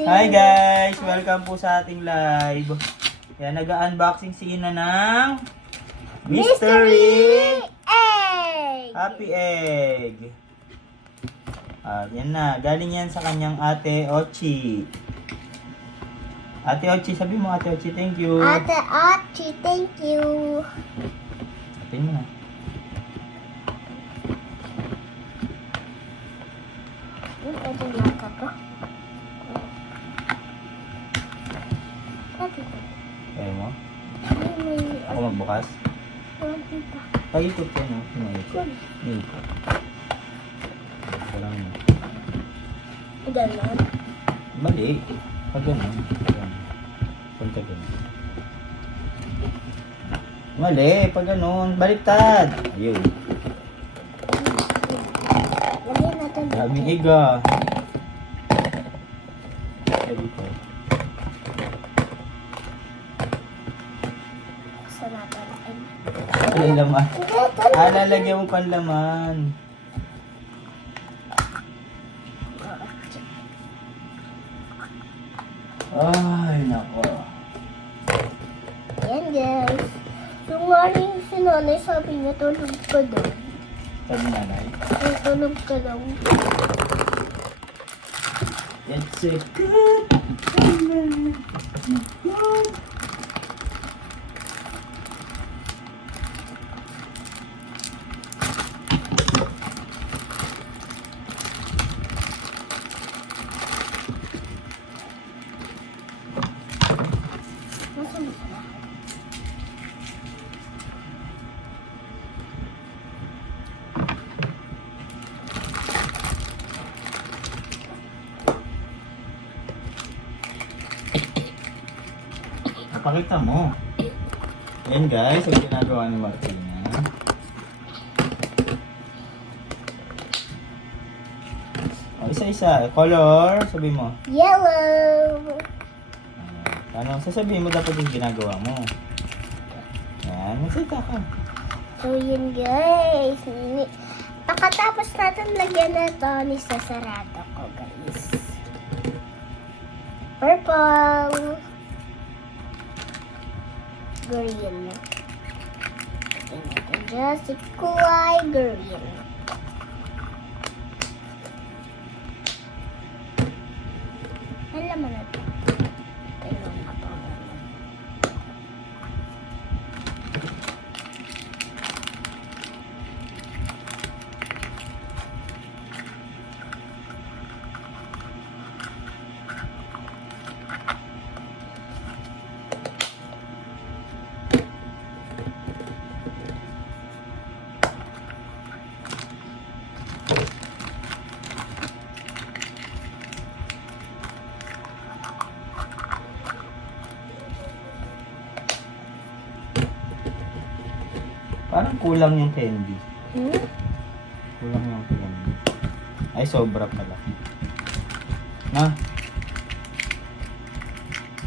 Hi guys! Welcome po sa ating live. Yan, nag-unboxing si Ina ng Mystery Egg! Happy Egg. Yan na. Galing yan sa kanyang Ate Ochi. Ate Ochi, sabi mo Ate Ochi, thank you. Ate Ochi, thank you. Sabihin mo na. Ito na ka po. Kaya mo? Ako magbukas? Pag-ikot ko, no? Pinaikot. Pinaikot. Parang mo. Ganon. Mali. Pag gano'n. Punta gano'n. Mali. Pag gano'n. Baliktad. Ayun. Lagyan natin dito. Daming iga. Dito. Buksan natin. Ay, laman. Lalagyan mo panlaman. Ay, nako. Ayan guys. Yung nga rin si nanay sabi niya tulog ka daw. Sabi nanay. Tulog ka daw. It's a good feeling. Nasaan ba sila? Pakita mo. Ayan guys, ang ginagawa ni Martina. Isa-isa. Color, sabi mo. Yellow. Ano, sasabihin mo dapat yung ginagawa mo. Yan, magsita ka. So yun guys. Pagkatapos natin lagyan na ito, nisasarado ko guys. Purple. Green. Lagyan natin dyan si kulay green. Alam mo na ito. Tingnan mo ito. Parang kulang yung candy. Hmm? Kulang yung candy. Ay, sobra pala. Na?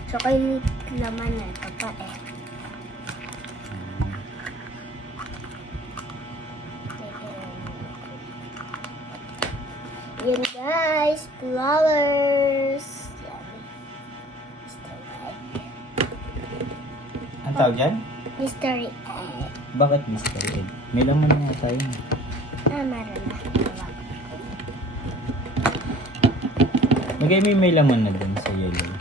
Chocolate laman na ito pa eh. Yan guys, flowers. Yan. Ang tawag dyan? Mystery egg. Bakit Mr. Egg? May laman na tayo. Meron na. Lagay mo yung may laman na dun sa yellow.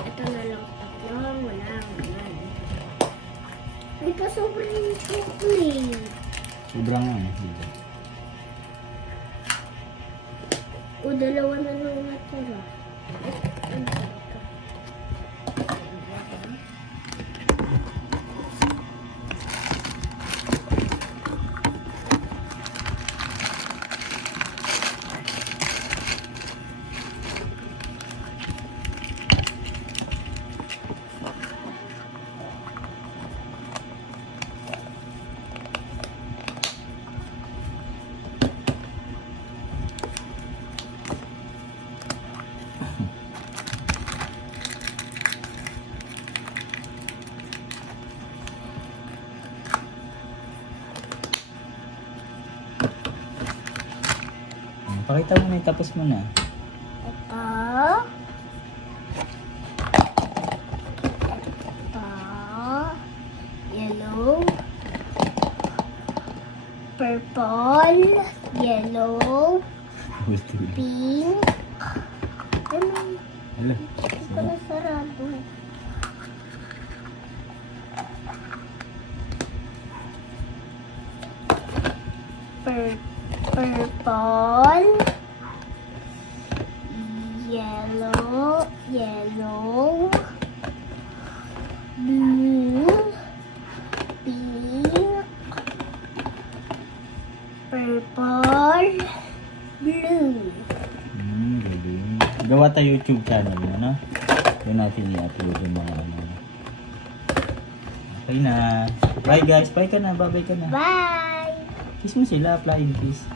Ito na lang tatlong. Wala. Ay pa sobrang chocolate. Sobrang ano. O dalawa na lang natira. Pakita mo na, tapos mo na. Ito. Ito. Yellow. Purple. Yellow. Pink. Ano? Hala. Hindi ko na sarado. Purple. Yellow. Yellow. Blue. Pink. Purple. Blue. Galing. Gawa tayo YouTube channel mo, no? Doon natin i-upload yung mga ano. Okay na. Bye guys. Bye ka na. Bye-bye ka na. Bye! Kiss mo sila. Flying kiss.